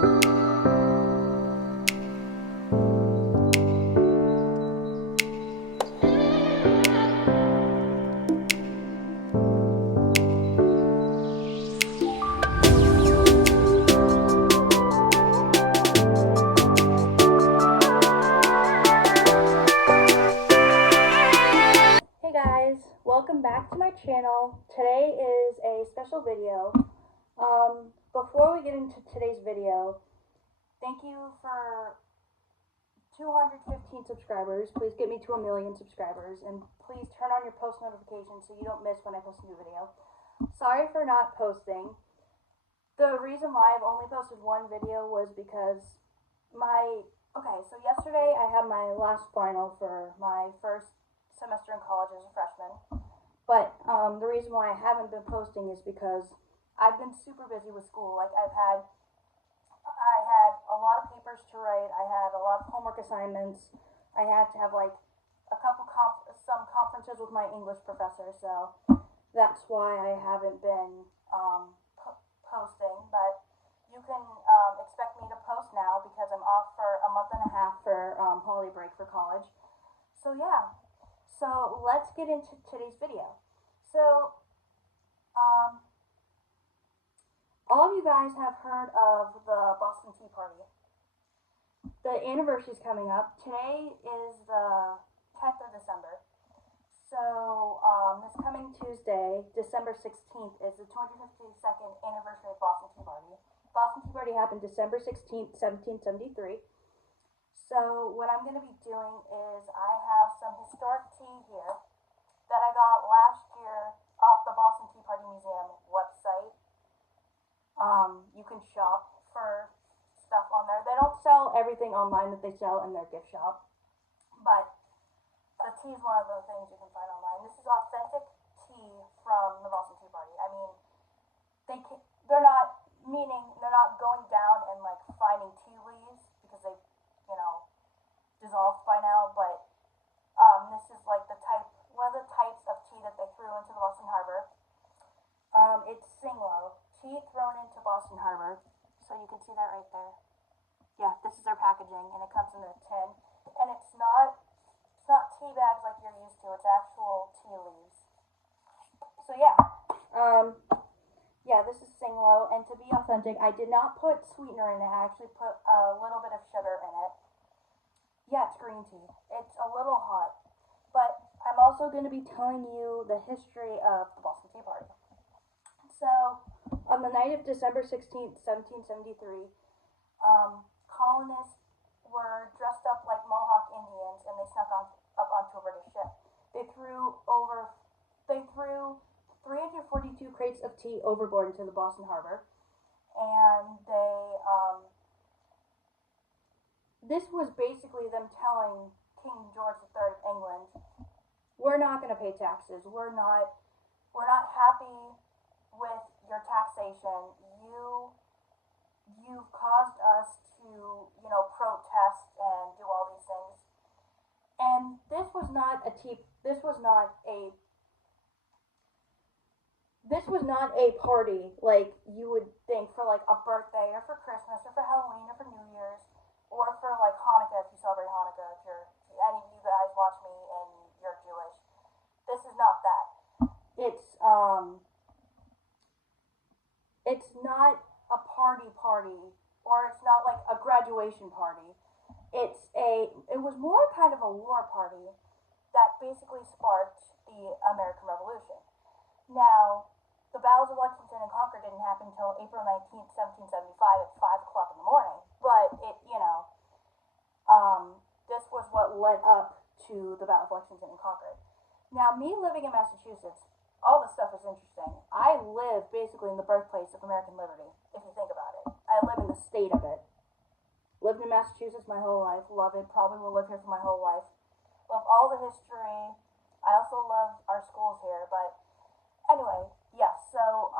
Hey guys, welcome back to my channel. Today is a special video. Before we get into today's video, thank you for 215 subscribers. Please get me to 1,000,000 subscribers, and please turn on your post notifications so you don't miss when I post a new video. Sorry for not posting. The reason why I've only posted one video was because so yesterday I had my last final for my first semester in college as a freshman. But the reason why I haven't been posting is because I've been super busy with school. Like I had a lot of papers to write. I had a lot of homework assignments. I had to have like some conferences with my English professor. So that's why I haven't been posting. But you can expect me to post now because I'm off for a month and a half for holiday break for college. So yeah. So let's get into today's video. So, all of you guys have heard of the Boston Tea Party. The anniversary is coming up. Today is the 10th of December. So, this coming Tuesday, December 16th, is the 252nd anniversary of Boston Tea Party. Boston Tea Party happened December 16th, 1773. So what I'm going to be doing is I have some historic tea here that I got last year off the Boston Tea Party Museum website. You can shop for stuff on there. They don't sell everything online that they sell in their gift shop, but the tea is one of the things you can find online. This is authentic tea from the Boston Tea Party. I mean, they're not going down and like finding tea leaves because they dissolved by now, but this is like one of the types of tea that they threw into the Boston Harbor. It's Singlo, tea thrown into Boston Harbor. So you can see that right there. Yeah, this is their packaging, and it comes in a tin. And it's not tea bags like you're used to. It's actual tea leaves. So yeah, this is Singlo, and to be authentic, I did not put sweetener in it. I actually put a little bit of sugar in it. Yeah, it's green tea. It's a little hot. But I'm also going to be telling you the history of the Boston Tea Party. So, on the night of December 16th, 1773, colonists were dressed up like Mohawk Indians and they snuck up onto a British ship. They threw 342 crates of tea overboard into the Boston Harbor. And this was basically them telling King George III of England, we're not going to pay taxes. We're not happy with your taxation. You've caused us to, protest and do all these things. And this was not a party like you would think for like a birthday or for Christmas or for Halloween or for New Year's. Or for like Hanukkah, if you celebrate Hanukkah, if any of you guys watch me and you're Jewish, this is not that. It's not a party, or it's not like a graduation party. It was more kind of a war party that basically sparked the American Revolution. Now, the battles of Lexington and Concord didn't happen until April 19th, 1775 at 5 o'clock in the morning. But this was what led up to the Battle of Lexington and Concord. Now, me living in Massachusetts, all this stuff is interesting. I live basically in the birthplace of American liberty, if you think about it. I live in the state of it. Lived in Massachusetts my whole life, love it, probably will live here for my whole life. Love all the history. I also love our schools here, but anyway, yes, so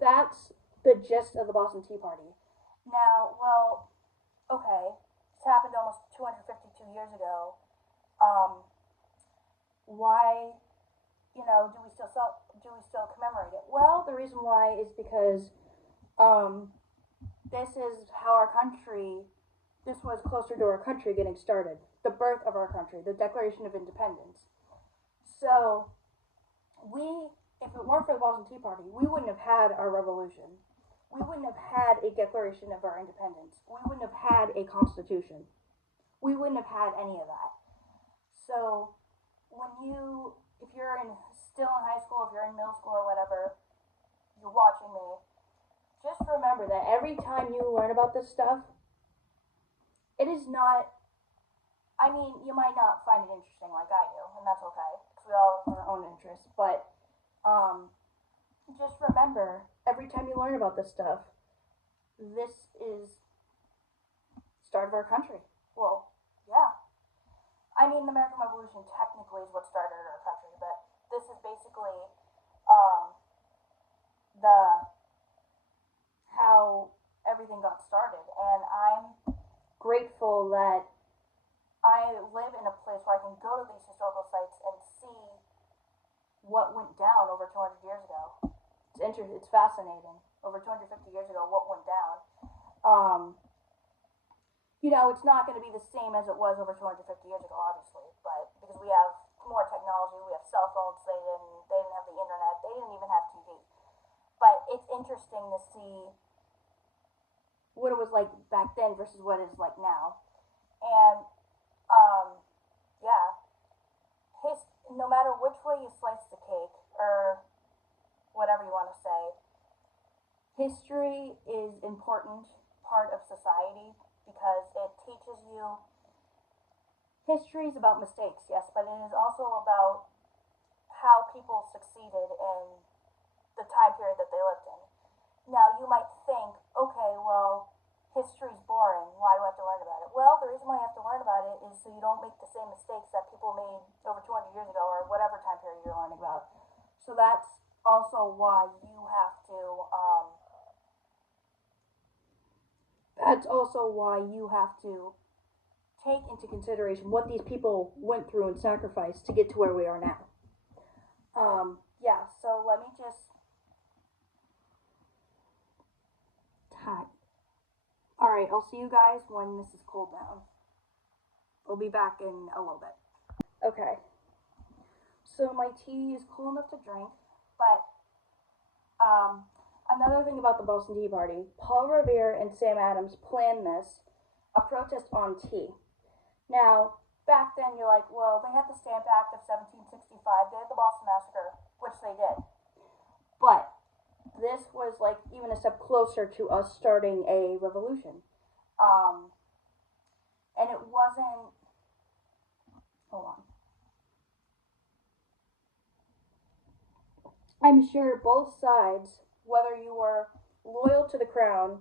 that's the gist of the Boston Tea Party. Now, okay, this happened almost 252 years ago. Why, do we still commemorate it? Well, the reason why is because this is how our country, this was closer to our country getting started. The birth of our country, the Declaration of Independence. So, if it weren't for the Boston Tea Party, we wouldn't have had our revolution. We wouldn't have had a Declaration of our Independence. We wouldn't have had a Constitution. We wouldn't have had any of that. So, if you're still in high school, if you're in middle school or whatever, you're watching me, just remember that every time you learn about this stuff, it is not, I mean, you might not find it interesting like I do, and that's okay, because we all have our own interests, but just remember, every time you learn about this stuff, this is the start of our country. Well, yeah. I mean, the American Revolution technically is what started our country, but this is basically the how everything got started. And I'm grateful that I live in a place where I can go to these historical sites and see what went down over 200 years ago. It's interesting. It's fascinating. Over 250 years ago, what went down. It's not going to be the same as it was over 250 years ago, obviously, but because we have more technology, we have cell phones. They didn't have the internet. They didn't even have TV. But it's interesting to see what it was like back then versus what it is like now. And yeah, no matter which way you slice the cake or whatever you want to say, history is an important part of society because it teaches you. History is about mistakes, yes, but it is also about how people succeeded in the time period that they lived in. Now, you might think, okay, well, history's boring. Why do I have to learn about it? Well, the reason why you have to learn about it is so you don't make the same mistakes that people made over 200 years ago or whatever time period you're learning about. So that's also why you have to, take into consideration what these people went through and sacrificed to get to where we are now. Yeah, so let me just time. Alright, I'll see you guys when this is cooled down. We'll be back in a little bit. Okay. So my tea is cool enough to drink, but another thing about the Boston Tea Party, Paul Revere and Sam Adams planned this, a protest on tea. Now, back then you're like, well, they had the Stamp Act of 1765, they had the Boston Massacre, which they did. But this was like even a step closer to us starting a revolution. And it wasn't, hold on. I'm sure both sides, whether you were loyal to the crown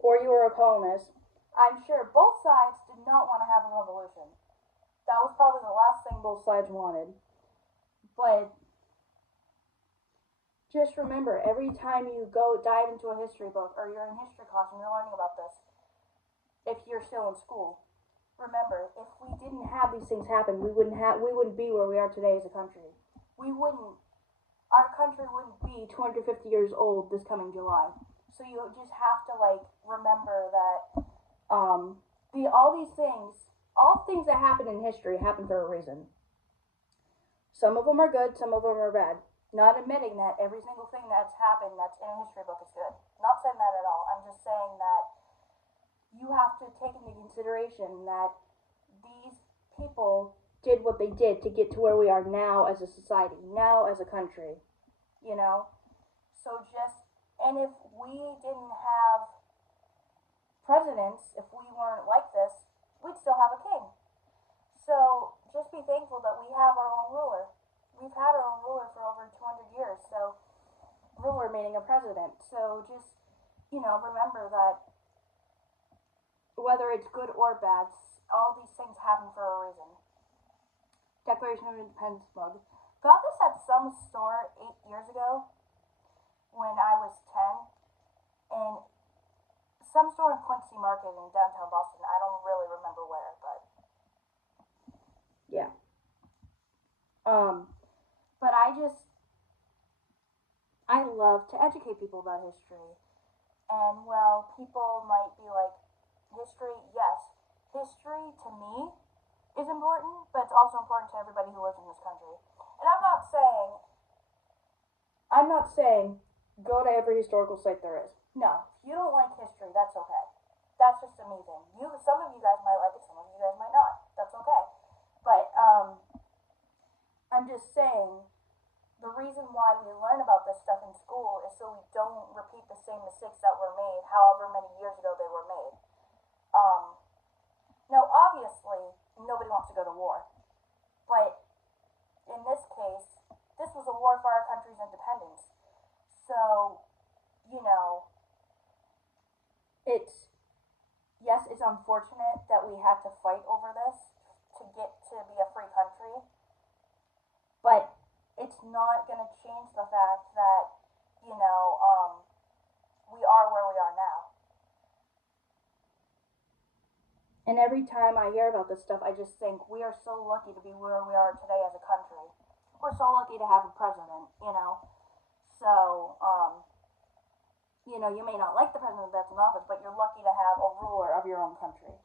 or you were a colonist, I'm sure both sides did not want to have a revolution. That was probably the last thing both sides wanted. But just remember, every time you go dive into a history book or you're in history class and you're learning about this, if you're still in school, remember, if we didn't have these things happen, we wouldn't be where we are today as a country. Our country wouldn't be 250 years old this coming July. So you just have to remember that all things that happen in history happen for a reason. Some of them are good, some of them are bad. Not admitting that every single thing that's happened that's in a history book is good. Not saying that at all. I'm just saying that you have to take into consideration that these people did what they did to get to where we are now as a society, now as a country, and if we didn't have presidents, if we weren't like this, we'd still have a king. So just be thankful that we have our own ruler. We've had our own ruler for over 200 years, so ruler meaning a president. So just, remember that whether it's good or bad, all these things happen for a reason. Declaration of Independence mug. Got this at some store 8 years ago when I was 10, and some store in Quincy Market in downtown Boston. I don't really remember where, but yeah. But I love to educate people about history. And well, people might be like, history, yes. History to me is important, but it's also important to everybody who lives in this country. And I'm not saying go to every historical site there is. No, if you don't like history, that's okay. That's just a me thing. Some of you guys might like it, some of you guys might not. That's okay. But I'm just saying the reason why we learn about this stuff in school is so we don't repeat the same mistakes that were made however many years ago they were made. Now, obviously, nobody wants to go to war, but in this case, this was a war for our country's independence. So, you know, yes, it's unfortunate that we had to fight over this to get to be a free country, but it's not going to change the fact that, we are where we are now. And every time I hear about this stuff, I just think we are so lucky to be where we are today as a country. We're so lucky to have a president, So, you may not like the president that's in office, but you're lucky to have a ruler of your own country.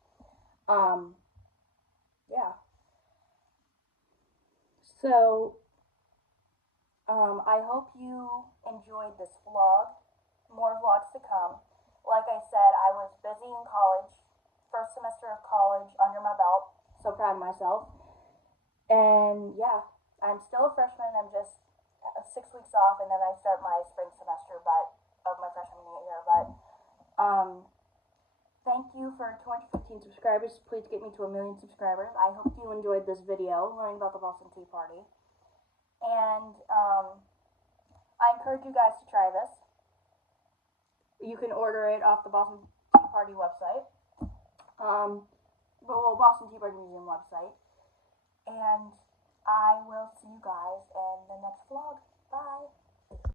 Yeah. So, I hope you enjoyed this vlog. More vlogs to come. Like I said, I was busy in college. First semester of college under my belt. So proud of myself. And yeah, I'm still a freshman. I'm just 6 weeks off, and then I start my spring semester of my freshman year. But thank you for 215 subscribers. Please get me to 1 million subscribers. I hope you enjoyed this video, learning about the Boston Tea Party. And I encourage you guys to try this. You can order it off the Boston Tea Party website. Boston Tea Party Museum website. And I will see you guys in the next vlog.